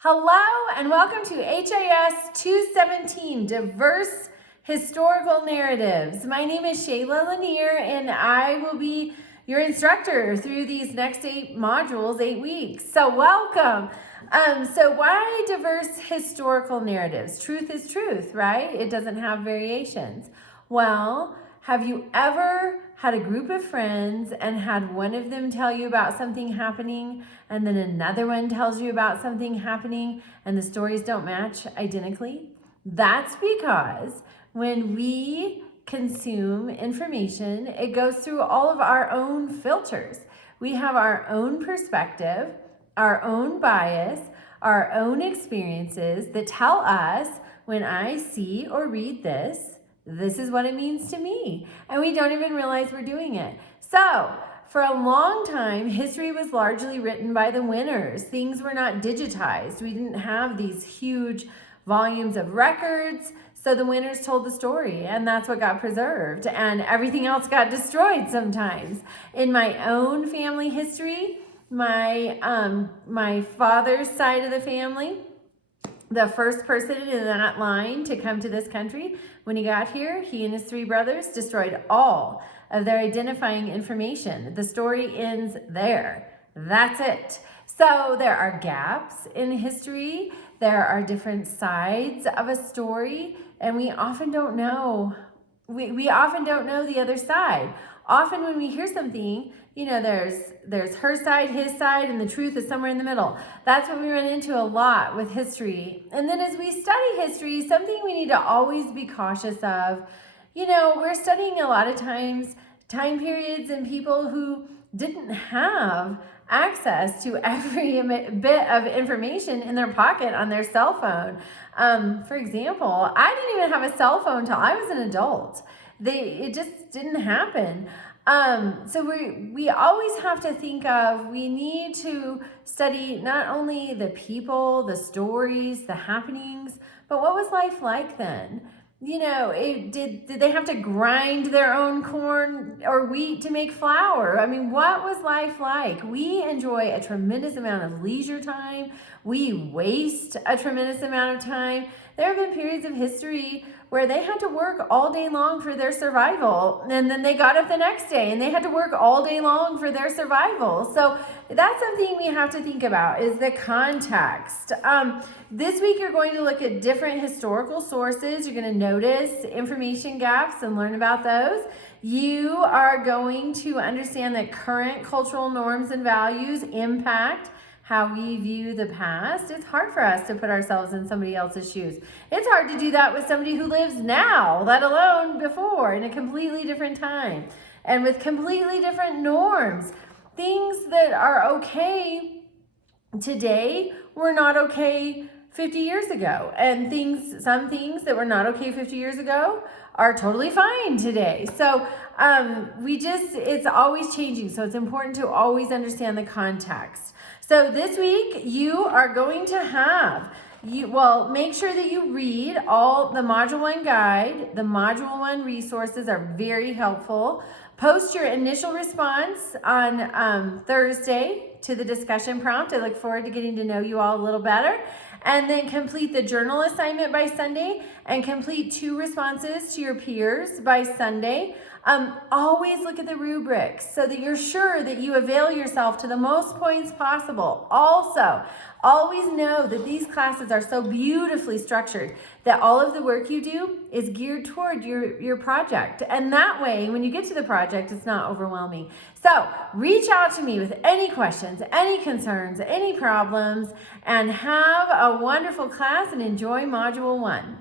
Hello and welcome to HAS 217, Diverse Historical Narratives. My name is Shayla Lanier and I will be your instructor through these next 8 modules, 8 weeks. So welcome. So why diverse historical narratives? Truth is truth, right? It doesn't have variations. Well, have you ever had a group of friends and had one of them tell you about something happening and then another one tells you about something happening and the stories don't match identically? That's because when we consume information, it goes through all of our own filters. We have our own perspective, our own bias, our own experiences that tell us when I see or read this is what it means to me. And we don't even realize we're doing it. So, for a long time, history was largely written by the winners. Things were not digitized. We didn't have these huge volumes of records. So the winners told the story, and that's what got preserved. And everything else got destroyed sometimes. In my own family history, my father's side of the family, the first person in that line to come to this country, when he got here, he and his 3 brothers destroyed all of their identifying information. The story ends there. That's it. So there are gaps in history. There are different sides of a story, and we often don't know. We often don't know the other side. Often when we hear something, there's her side, his side, and the truth is somewhere in the middle. That's what we run into a lot with history. And then as we study history, something we need to always be cautious of, we're studying a lot of times time periods and people who didn't have access to every bit of information in their pocket on their cell phone. For example, I didn't even have a cell phone until I was an adult. It just didn't happen. So we always have to think of, we need to study not only the people, the stories, the happenings, but what was life like then? Did they have to grind their own corn or wheat to make flour? I mean, what was life like? We enjoy a tremendous amount of leisure time. We waste a tremendous amount of time. There have been periods of history where they had to work all day long for their survival, and then they got up the next day and they had to work all day long for their survival. So that's something we have to think about, is the context. This week you're going to look at different historical sources. You're going to notice information gaps and learn about those. You are going to understand that current cultural norms and values impact how we view the past. It's hard for us to put ourselves in somebody else's shoes. It's hard to do that with somebody who lives now, let alone before, in a completely different time and with completely different norms. Things that are okay today were not okay 50 years ago, and some things that were not okay 50 years ago are totally fine today. So it's always changing. So it's important to always understand the context. So this week you are going to have, make sure that you read all the Module 1 guide. The Module 1 resources are very helpful. Post your initial response on Thursday to the discussion prompt. I look forward to getting to know you all a little better. And then complete the journal assignment by Sunday and complete 2 responses to your peers by Sunday. Always look at the rubrics so that you're sure that you avail yourself to the most points possible. Also, always know that these classes are so beautifully structured that all of the work you do is geared toward your project. And that way, when you get to the project, it's not overwhelming. So reach out to me with any questions, any concerns, any problems, and have a wonderful class and enjoy Module 1.